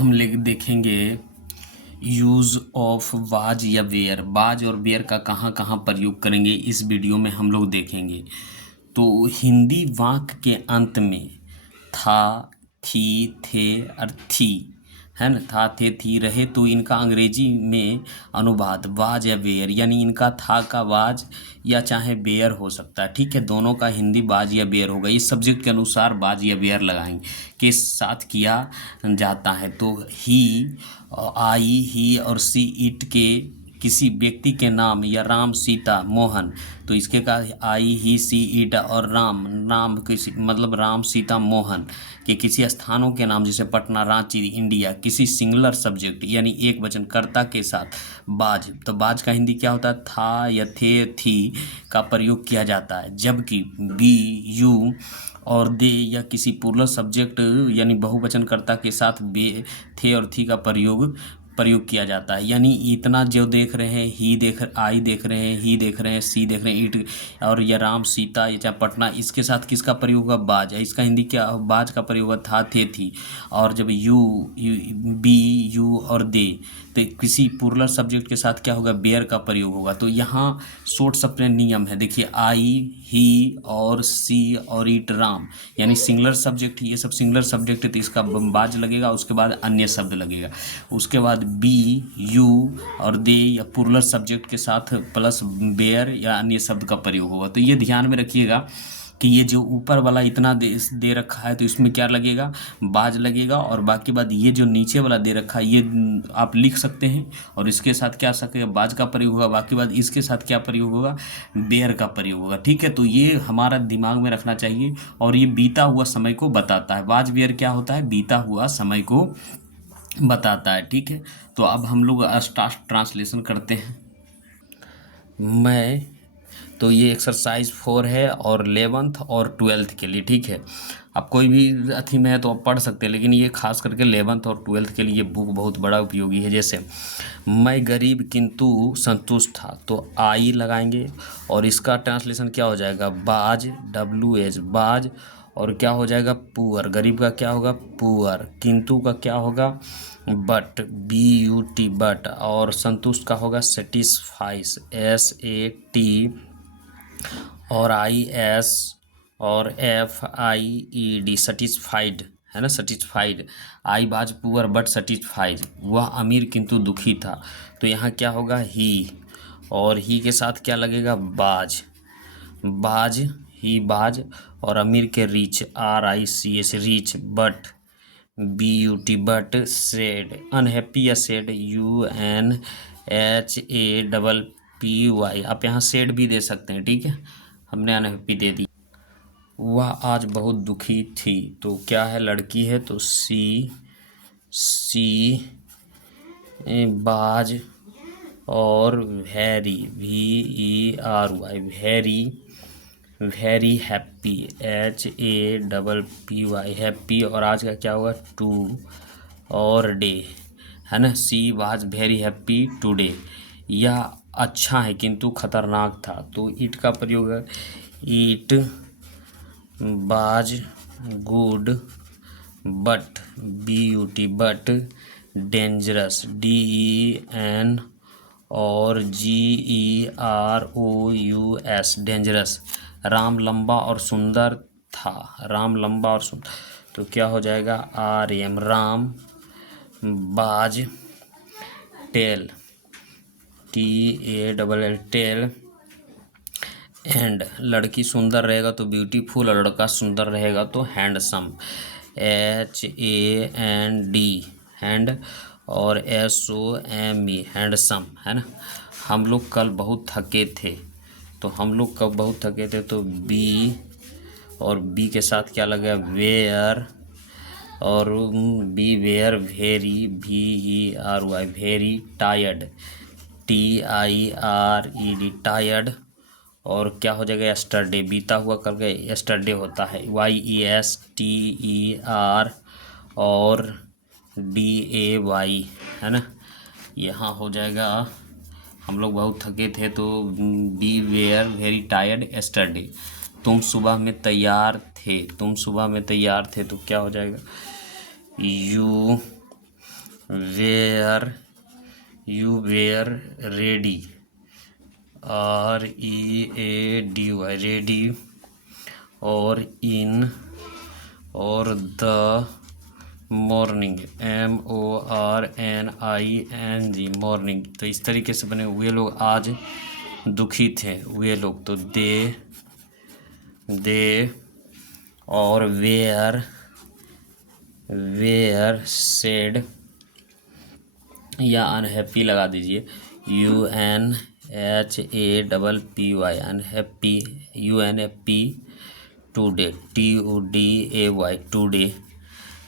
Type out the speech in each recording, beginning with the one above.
हम देखेंगे use of was या वेयर। वाज और वेयर का कहाँ कहाँ प्रयोग करेंगे इस वीडियो में हम लोग देखेंगे। तो हिंदी वाक्य के अंत में था, थी, थे और थी, है ना, था, थे, थी रहे तो इनका अंग्रेजी में अनुवाद वाज या वेयर, यानी इनका था का वाज या चाहे बेयर हो सकता है। ठीक है, दोनों का हिंदी वाज या बेयर होगा। इस सब्जेक्ट के अनुसार वाज या बेयर लगाएंगे के साथ किया जाता है। तो ही, आई, ही और सी, इट के किसी व्यक्ति के नाम या राम, सीता, मोहन, तो इसके का आई, ही, सी, इट और राम, नाम किसी मतलब राम, सीता, मोहन के किसी स्थानों के नाम जैसे पटना, रांची, इंडिया, किसी सिंगुलर सब्जेक्ट यानी एक वचन कर्ता के साथ बाज, तो बाज का हिंदी क्या होता है? था या थे, थी का प्रयोग किया जाता है। जबकि बी, यू और दे या किसी प्लूरल सब्जेक्ट यानी बहुवचन कर्ता के साथ बे, थे और थी का प्रयोग किया जाता है। यानी इतना जो देख रहे हैं, ही आई देख रहे हैं, ही देख रहे हैं, सी देख रहे हैं, इट और या राम, सीता या चाहे पटना, इसके साथ किसका प्रयोग होगा? बाज। इसका हिंदी क्या? बाज का प्रयोग होगा था, थे, थी। और जब बी, यू और दे, तो किसी प्लूरल सब्जेक्ट के साथ क्या होगा? बेयर का प्रयोग होगा। तो यहाँ शॉर्ट सप्रे नियम है। देखिए, आई, ही और सी और इट, राम, यानी सिंगुलर सब्जेक्ट, ये सब सिंगुलर सब्जेक्ट है तो इसका बाज लगेगा, उसके बाद अन्य शब्द लगेगा। उसके बाद बी, यू और दे या प्लूरल सब्जेक्ट के साथ प्लस बेयर या अन्य शब्द का प्रयोग होगा। तो ये ध्यान में रखिएगा कि ये जो ऊपर वाला इतना दे रखा है तो इसमें क्या लगेगा? बाज लगेगा। और बाकी बात ये जो नीचे वाला दे रखा है ये आप लिख सकते हैं और इसके साथ क्या सके बाज का प्रयोग होगा। बाकी बात इसके साथ क्या प्रयोग होगा? बेयर का प्रयोग होगा। ठीक है, तो ये हमारा दिमाग में रखना चाहिए और ये बीता हुआ समय को बताता है। बाज बेयर क्या होता है? बीता हुआ समय को बताता है। ठीक है, तो अब हम लोग ट्रांसलेशन करते हैं। मैं तो ये एक्सरसाइज 4 है और 11th और 12th के लिए। ठीक है, अब कोई भी अथी में है तो आप पढ़ सकते हैं, लेकिन ये खास करके 11th और 12th के लिए बुक बहुत बड़ा उपयोगी है। जैसे मैं गरीब किंतु संतुष्ट था, तो आई लगाएंगे और इसका ट्रांसलेशन क्या हो जाएगा? बाज, WH बाज, और क्या हो जाएगा? पुअर। गरीब का क्या होगा? पुअर। किंतु का क्या होगा? But, BUT but. और संतुष्ट का होगा सेटिस्फाइस, SAT और IS और FIED, सेटिस्फाइड, है ना, सेटिस्फाइड। आई बाज पुअर बट सेटिस्फाइड। वह अमीर किंतु दुखी था, तो यहाँ क्या होगा? ही, और ही के साथ क्या लगेगा? बाज, बाज, ही बाज, और अमीर के rich, RICH reach, but, BUT but, said, unhappy या सेड, UNHAPPY। आप यहाँ सेड भी दे सकते हैं। ठीक है, हमने अनहैप्पी दे दी। वह आज बहुत दुखी थी, तो क्या है? लड़की है तो सी बाज, और very, very, very happy, HAPPY happy. और आज का क्या होगा? टू और डे, है ना। She was very happy today. यह अच्छा है किंतु खतरनाक था, तो इट का प्रयोग है। इट बाज good but, BUT but, dangerous, DEN और GEROUS डेंजरस। राम लंबा और सुंदर था, राम लंबा और सुंदर, तो क्या हो जाएगा? RM राम। बाज, टेल, TALL टेल। एंड, लड़की सुंदर रहेगा तो ब्यूटीफुल, और लड़का सुंदर रहेगा तो हैंडसम, HAND हैंड, और SOME हैंडसम, है ना। हम लोग कल बहुत थके थे, तो हम लोग कब बहुत थके थे? तो बी, और बी के साथ क्या लगा? वेयर, और we were very, VERY very, tired, TIRED tired. और क्या हो जाएगा? यस्टरडे, बीता हुआ करके यस्टरडे होता है, YESTER और DAY, है ना। यहाँ हो जाएगा हम लोग बहुत थके थे तो we were very tired yesterday. तुम सुबह में तैयार थे, तुम सुबह में तैयार थे, तो क्या हो जाएगा? Were you were ready, READY ready, और इन और द मॉर्निंग MORNING मॉर्निंग। तो इस तरीके से बने वे लोग आज दुखी थे, वे लोग। तो दे और वेयर सेड या अनहैप्पी लगा दीजिए, UNHAPPY unhappy, UNFP today, TUDAY today.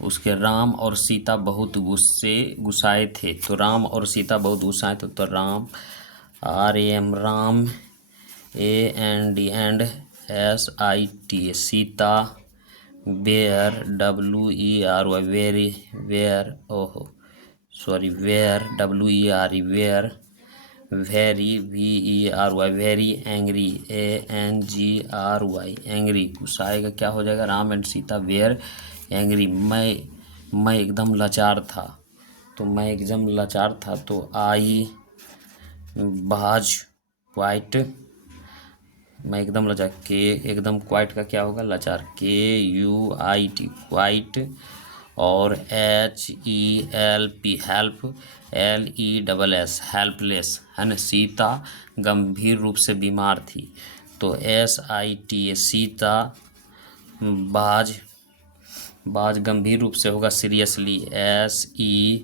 उसके राम और सीता बहुत गुस्साए थे। तो राम और सीता बहुत गुस्साए थे, तो Ram RAM Ram, AND and SIT Sita, were WERY very were were WERE were, very VERY very, angry ANGRY angry. गुस्साए का क्या हो जाएगा, Ram and Sita were angry. मैं एकदम लाचार था, तो मैं एकदम लाचार था। तो आई बाज क्वाइट, मैं एकदम लाचार, के एकदम क्वाइट का क्या होगा, लाचार, KUIT क्वाइट, और HELP हेल्प, LESS हेल्पलेस, है ना। सीता गंभीर रूप से बीमार थी, तो SITA सीता, बाज गंभीर रूप से होगा सीरियसली, SE,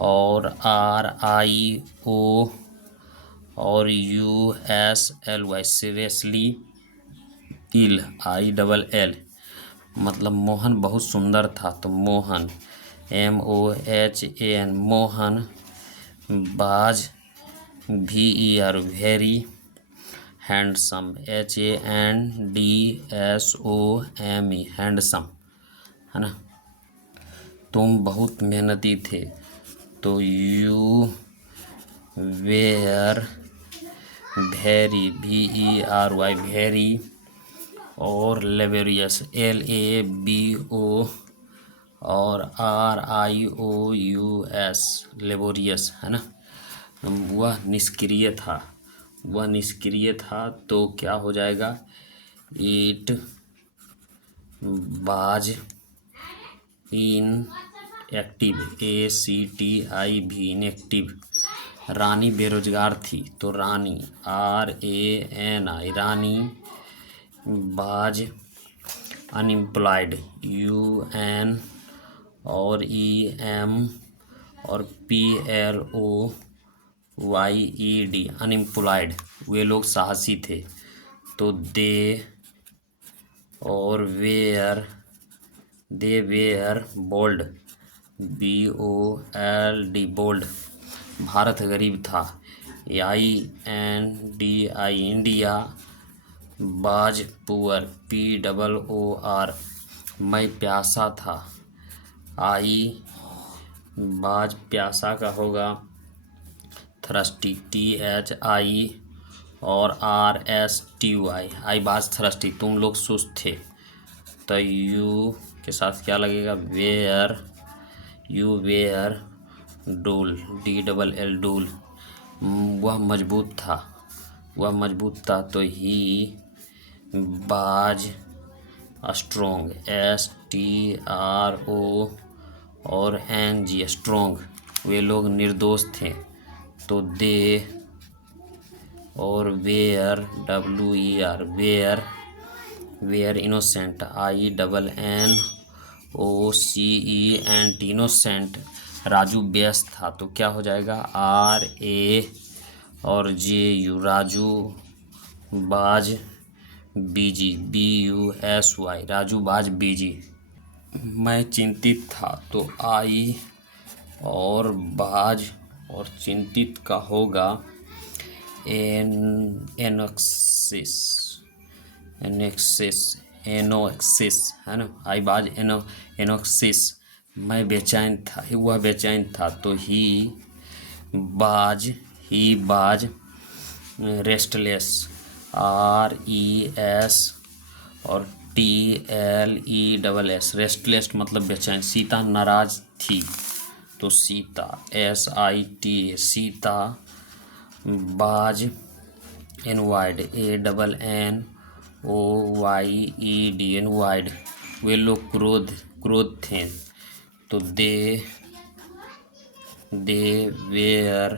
और RIO और USLY सीरियसली, इल ILL मतलब मोहन बहुत सुंदर था। तो Mohan MOHAN Mohan, was VER very, handsome HANDSOME handsome, है ना। तुम बहुत मेहनती थे, तो you were very VERY very, और लेबोरियस LABO और RIOUS लेबोरियस, है ना। वह निष्क्रिय था, तो क्या हो जाएगा, it was inactive ACTIV inactive. रानी बेरोजगार थी, तो रानी RANI रानी, बाज अनएम्प्लॉयड, UN और EM और PLOYED अनएम्प्लॉयड, वे लोग साहसी थे। तो दे और they were bold, BOLD bold. Bharat गरीब था, INDI India, was poor, POOR। मैं प्यासा था, बाज प्यासा का होगा थ्रस्टी, THI और RSTY आई बाज थ्रस्टी। तुम लोग सुस्त थे, तो यू के साथ क्या लगेगा, यू वेयर डूल, DLL डूल। वह मजबूत था, तो ही बाज स्ट्रोंग, STRONG स्ट्रोंग। वे लोग निर्दोष थे, तो दे और were were innocent, INNOCENT innocent. Raju व्यस्त था, तो क्या हो जाएगा, RA और JU राजू, बाज बिजी, BUSY राजू बाज बिजी। मैं चिंतित था, तो आई और बाज और चिंतित का होगा एनोक्सिस, है ना। आई बाज एनोक्सिस। मैं बेचैन था, वह बेचैन था, तो ही बाज रेस्टलेस, RES और TLESS रेस्टलेस मतलब बेचैन। सीता नाराज थी, तो सीता, SITA सीता। बाज, एनवाइड, ANNOYED एनवाइड, वे लोग क्रोध थे। तो they where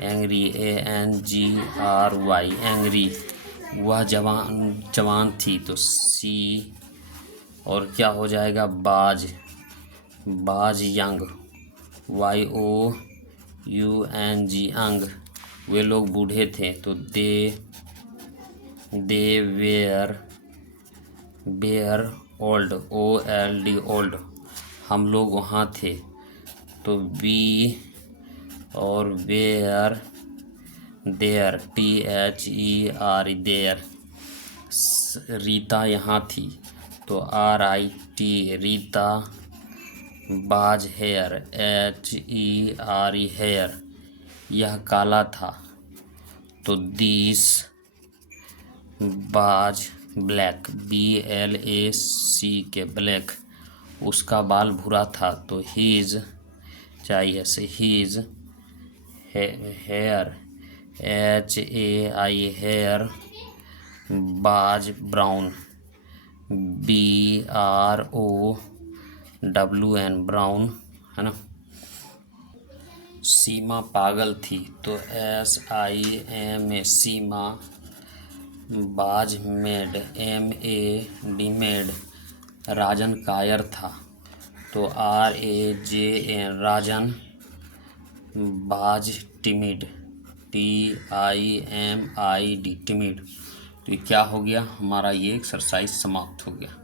angry, ANGRY angry, वह जवान थी। तो सी, और क्या हो जाएगा, बाज यंग, YOUNG अंग, वे लोग बूढ़े थे। तो they were old, OLD old, हम लोग वहाँ थे। तो वी, और were there, THER there, Rita यहाँ थी। तो RIT रीता। बाज हेयर, HERE हेयर, यह काला था। तो दिस बाज ब्लैक, BLACK ब्लैक, उसका बाल भूरा था। तो हीज चाहिए से हीज हेयर, HAI हेयर। बाज ब्राउन, BROWN ब्राउन, है ना। सीमा पागल थी। तो SIMA सीमा। बाज मेड, MAD मेड, राजन कायर था। तो RAJN राजन। बाज टिमिड, TIMID टिमिड। तो ये क्या हो गया, हमारा ये एक्सरसाइज समाप्त हो गया।